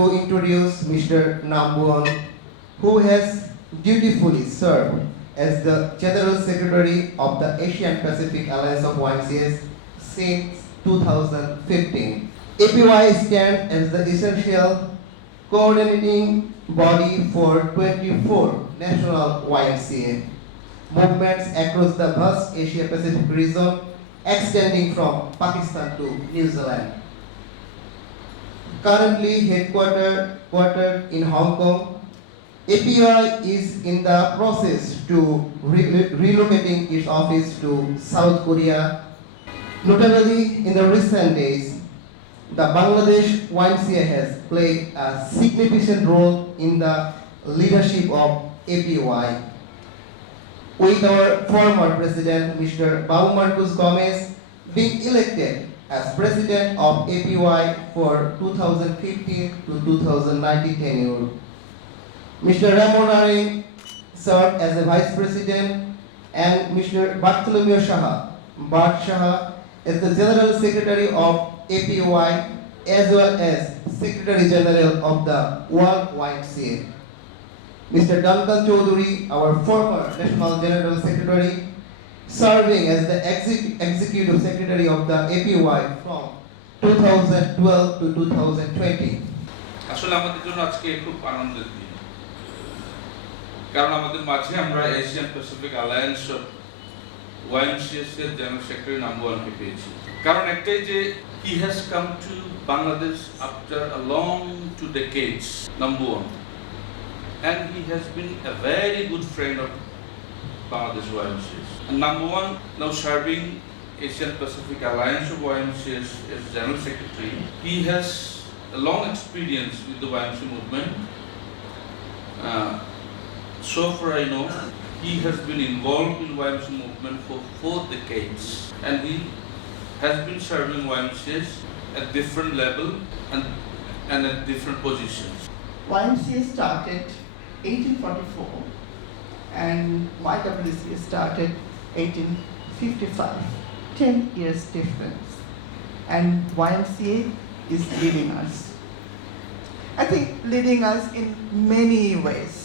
to introduce Mr. Nambuon, who has dutifully served as the General Secretary of the Asian Pacific Alliance of YMCAs since 2015. APY stands as the essential coordinating body for 24 national YMCA movements across the vast Asia-Pacific region, extending from Pakistan to New Zealand. Currently headquartered in Hong Kong, APY is in the process to relocating its office to South Korea. Notably, in the recent days, the Bangladesh YMCA has played a significant role in the leadership of APY. With our former president, Mr. Babu Marcos Gomez, being elected as president of APY for 2015 to 2019 tenure. Mr. Ramon Aring served as a vice president, and Mr. Bartholomew Bart Shah, as the general secretary of APY, as well as secretary general of the World YMCA. Mr. Duncan Choudhury, our former national general secretary, serving as the executive secretary of the APY from 2012 to 2020. আসলে আমাদের জন্য আজকে খুব আনন্দের দিন, কারণ আমাদের মাঝে আমরা Asian Pacific alliance of YMCA's এর জেনারেল সেক্রেটারি নাম্বুয়ানকে পেয়েছি। কারণ একটাই যে he has come to Bangladesh after a long 2 decades, number one, and he has been a very good friend of Bangladesh YMCA. And number one, now serving Asian Pacific Alliance of YMCA as General Secretary. He has a long experience with the YMCA movement. So far I know, he has been involved in YMCA movement for 4 decades, and he has been serving YMCA at different level and at different positions. YMCA started 1844 and YWCA started 1855, 10 years difference, and YMCA is leading us. I think leading us in many ways,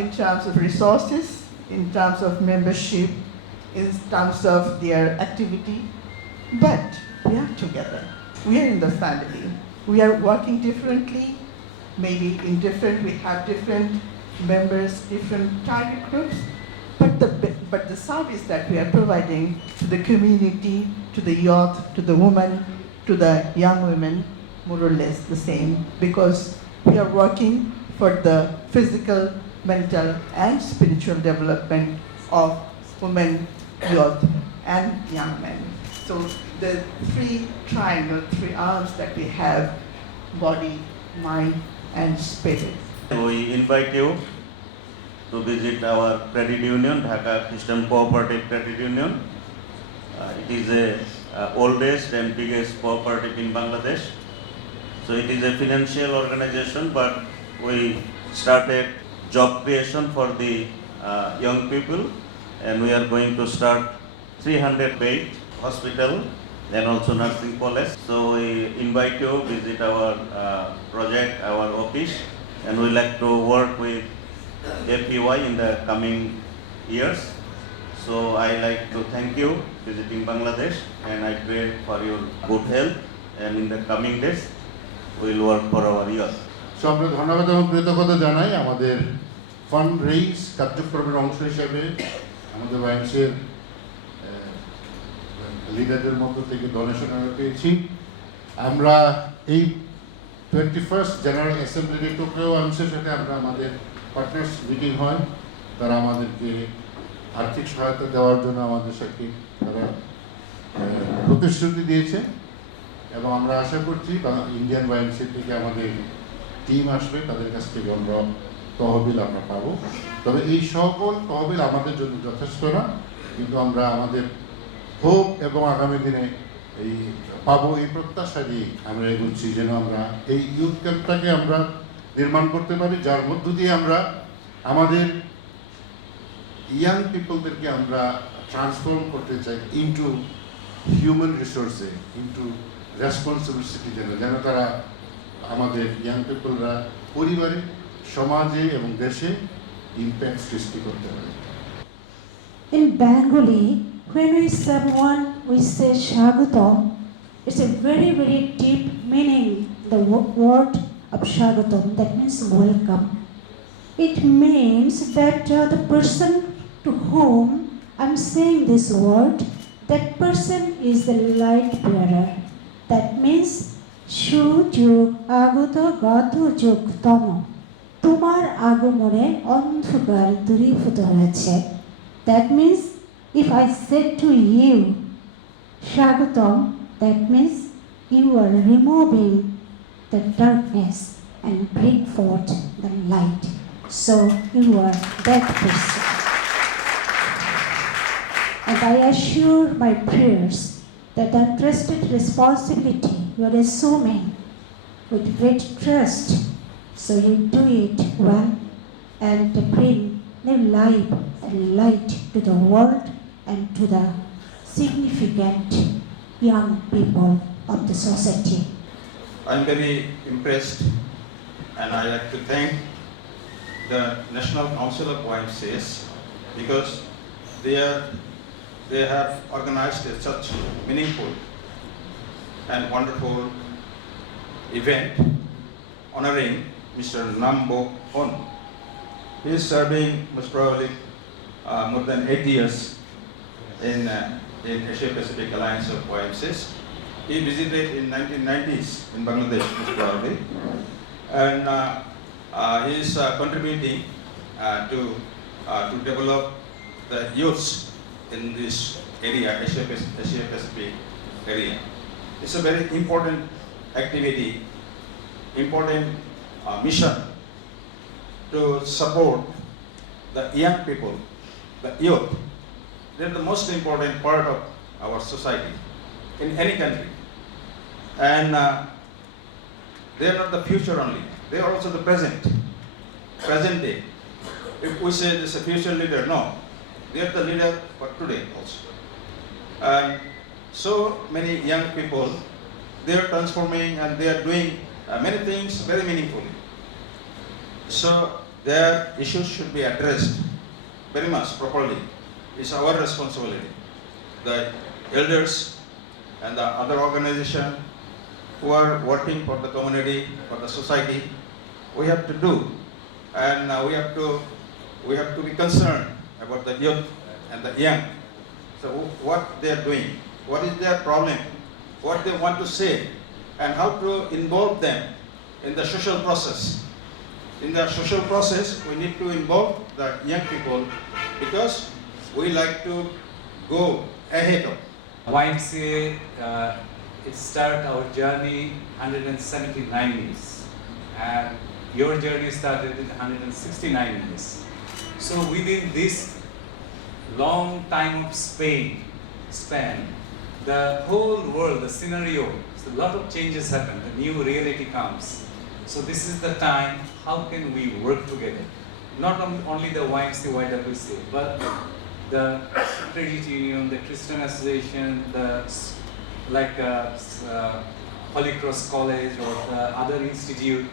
in terms of resources, in terms of membership, in terms of their activity, but we are together. We are in the family. We are working differently, maybe we have different members, different target groups, but the service that we are providing to the community, to the youth, to the women, to the young women, more or less the same, because we are working for the physical, mental and spiritual development of women, youth and young men. So the 3 triangle, 3 arms that we have, body, mind and spirit. We invite you to visit our credit union, Dhaka Christian Cooperative Credit Union. It is the oldest and biggest cooperative in Bangladesh. So it is a financial organization, but we started job creation for the young people, and we are going to start 300-bed hospital and also nursing college. So we invite you to visit our project, our office, and we like to work with APY in the coming years. So I like to thank you visiting Bangladesh, and I pray for your good health, and in the coming days we will work for our youth. সবকে ধন্যবাদ এবং কৃতজ্ঞতা জানাই। আমাদের fund raise কার্যক্রমের অংশ হিসেবে আমাদের YMCAর লিডারদের মধ্য থেকে ডোনেশন আমরা পেয়েছি। আমরা এই 21st জেনারেল অ্যাসেম্বলির টোকেও YMCAর সাথে আমরা আমাদের পার্টনার্স মিটিং হয়, তারা আমাদেরকে আর্থিক সহায়তা দেওয়ার জন্য আমাদের সাথে তারা প্রতিশ্রুতি দিয়েছে, এবং আমরা আশা করছি ইন্ডিয়ান YMCA থেকে আমাদের টিম আসবে, তাদের কাছ থেকে আমরা তহবিল আমরা পাবো। তবে এই সকল তহবিল আমাদের জন্য যথেষ্ট না, কিন্তু আমরা আমাদের হোপ এবং আগামী দিনে এই পাবো এই প্রত্যাশা দিয়ে আমরা এগোচ্ছি, যেন আমরা এই ইউথ ক্যাম্পটাকে আমরা নির্মাণ করতে পারি, যার মধ্য দিয়ে আমরা আমাদের ইয়াং পিপলদেরকে আমরা ট্রান্সফর্ম করতে চাই ইনটু হিউম্যান রিসোর্সে, ইনটু রেসপন্সিবল সিটিজেন, যেন তারা আমাদের ইয়াং পিপলরা পরিবারে, সমাজে এবং দেশে ইম্প্যাক্ট সৃষ্টি করতে পারে। In Bengali, when we say Shagatam, it's a very, very deep meaning, the word of Shagatam, that means welcome. It means that the person to whom I'm saying this word, that person is the light bearer. That means Shujuk Agata Gato Juk Tomo. Tomar Agumore Onthugar Durifut হয়েছে. That means if I say to you, Shagatam, that means you are removing the darkness and bring forth the light. So you are that person. And I assure my prayers that the entrusted responsibility you are assuming with great trust, so you do it well and bring new life and light to the world and to the significant young people of the society. I'm very impressed, and I like to thank the National Council of YMCAs because they have organized such meaningful and wonderful event honoring Mr. Nambo On. He is serving most probably more than 8 years in Asia Pacific Alliance of YMCAs. He visited in 1990s in Bangladesh most probably, and he is contributing to develop the youths in this area, Asia Pacific area. It's a very important activity, important mission to support the young people, the youth. They're the most important part of our society in any country. And they are not the future only, they are also the present day. If we say this is a future leader, no, they are the leader for today also. And so many young people, they are transforming and they are doing many things very meaningfully. So their issues should be addressed very much properly. It's our responsibility. The elders and the other organizations who are working for the community, for the society, we have to do, and we have to be concerned about the youth and the young. So what they are doing, what is their problem, what they want to say, and how to involve them in the social process. In the social process, we need to involve the young people because we like to go ahead of. YMCA, it started our journey 179 years, and your journey started in 169 years. So within this long time of span, the whole world, the scenario, so a lot of changes happen, the new reality comes. So this is the time, how can we work together? Not only the YMCA, YWCA, but the credit union, the Christian association, the Holy Cross College or the other institute,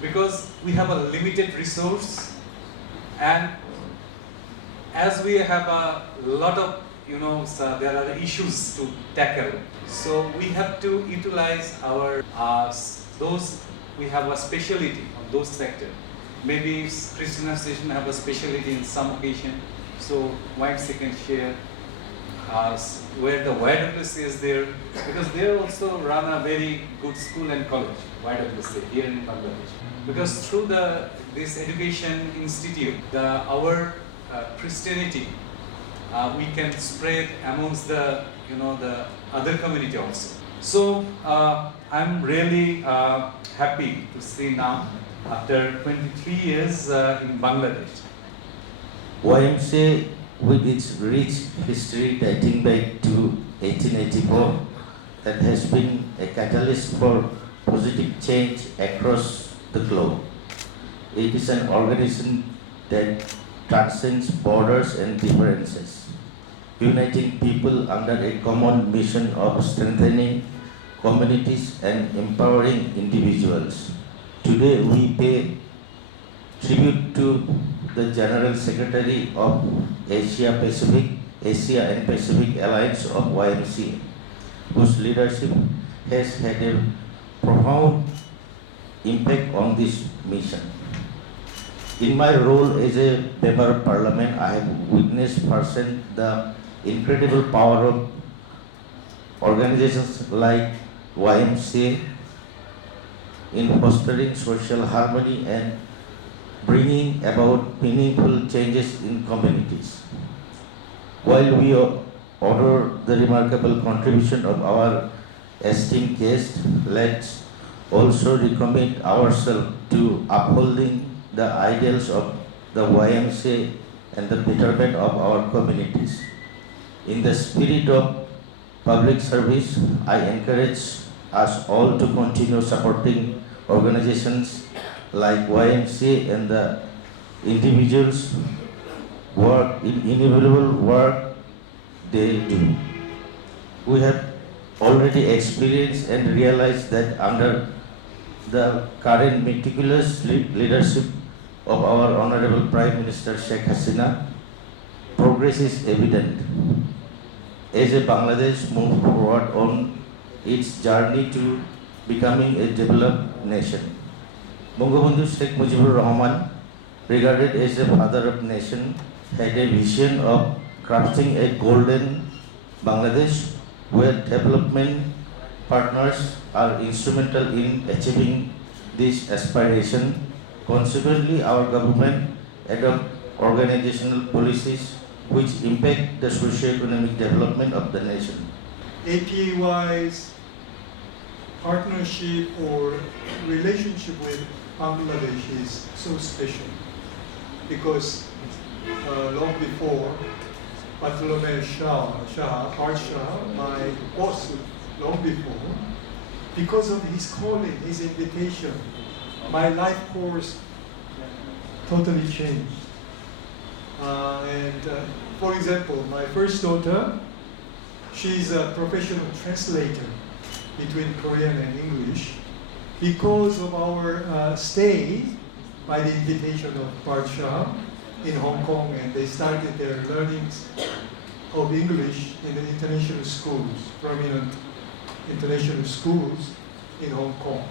because we have a limited resource, and as we have a lot of, there are issues to tackle. So we have to utilize our those we have a specialty on those sectors. Maybe Christian association have a specialty in some occasion. So YMCA can share where the YWCA is there, because they also run a very good school and college, YWCA, here in Bangladesh. Because through this education institute, our Christianity, we can spread amongst the other community also. So I'm really happy to see now, after 23 years in Bangladesh. YMCA, with its rich history dating back to 1884, that has been a catalyst for positive change across the globe. It is an organization that transcends borders and differences, uniting people under a common mission of strengthening communities and empowering individuals. Today we pay tribute to the General Secretary of Asia and Pacific Alliance of YMCA, whose leadership has had a profound impact on this mission. In my role as a member of parliament, I have witnessed firsthand the incredible power of organizations like YMCA in fostering social harmony and bringing about meaningful changes in communities. While we honor the remarkable contribution of our esteemed guest, let's also recommit ourselves to upholding the ideals of the YMCA and the betterment of our communities. In the spirit of public service, I encourage us all to continue supporting organizations like YMCA and the individuals invaluable work they do. We have already experienced and realized that under the current meticulous leadership of our Honorable Prime Minister Sheikh Hasina, progress is evident. As a Bangladesh moves forward on its journey to becoming a developed nation, Bangabandhu Sheikh Mujibur Rahman, regarded as a father of nation, had a vision of crafting a golden Bangladesh where development partners are instrumental in achieving this aspiration. Consequently, our government adopt organizational policies which impact the socio-economic development of the nation. APAY's partnership or relationship with Bangladesh is so special because long before Bartolome Art Shah, my boss, long before, because of his calling, his invitation, my life course totally changed. For example, my first daughter, she's a professional translator between Korean and English. Because of our stay by the invitation of Bart Shah in Hong Kong, and they started their learnings of English in the international schools, prominent international schools in Hong Kong.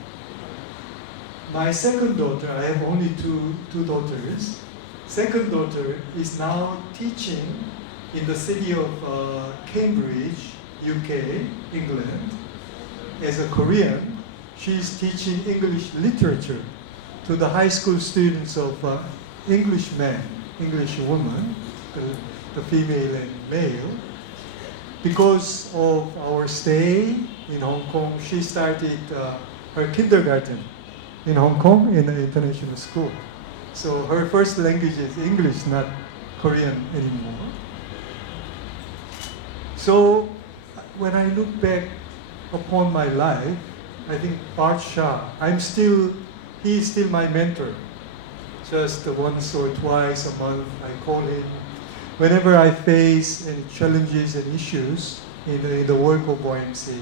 My second daughter, I have only two daughters. Second daughter is now teaching in the city of Cambridge, UK, England. As a Korean, she's teaching English literature to the high school students of English men, English women, the female and male. Because of our stay in Hong Kong, she started her kindergarten in Hong Kong in an international school. So her first language is English, not Korean anymore. So when I look back upon my life, I think Bart Shah, he is still my mentor. Just once or twice a month, I call him. Whenever I face any challenges and issues in the work of YMCA,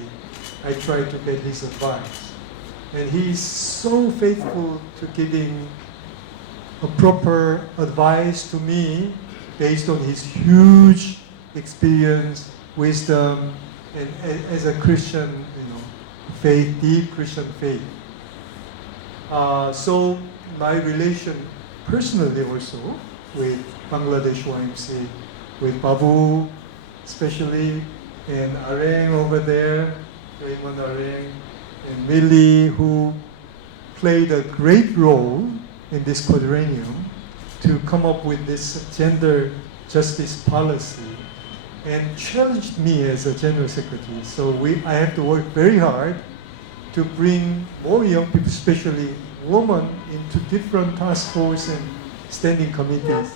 I try to get his advice. And he is so faithful to giving a proper advice to me based on his huge experience, wisdom, and as a Christian, faith, deep Christian faith. So my relation personally also with Bangladesh YMCA, with Babu especially, and Areng over there, Raymond Areng, and Millie, who played a great role in this quadrennium to come up with this gender justice policy and challenged me as a general secretary. So I have to work very hard to bring more young people, especially women, into different task force and standing committees.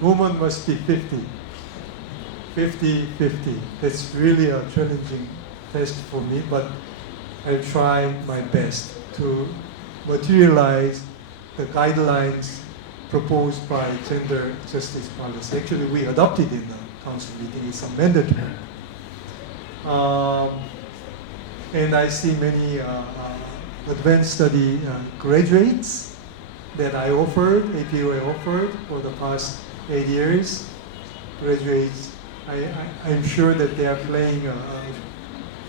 Women must be 50. That's really a challenging task for me, but I try my best to materialize the guidelines proposed by gender justice policy. Actually, we adopted in the council meeting. It's mandatory. and I see many advanced study graduates that I offered, APOA offered for the past 8 years. Graduates, I'm sure that they are playing a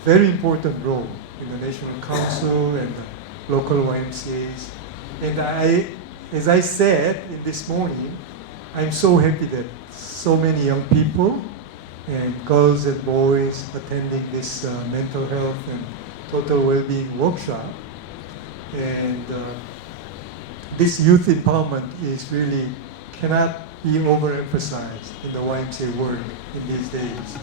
very important role in the National Council and the local YMCAs. And as I said in this morning, I'm so happy that so many young people and girls and boys attending this mental health and total well-being workshop. And this youth empowerment is really cannot be overemphasized in the YMCA world in these days.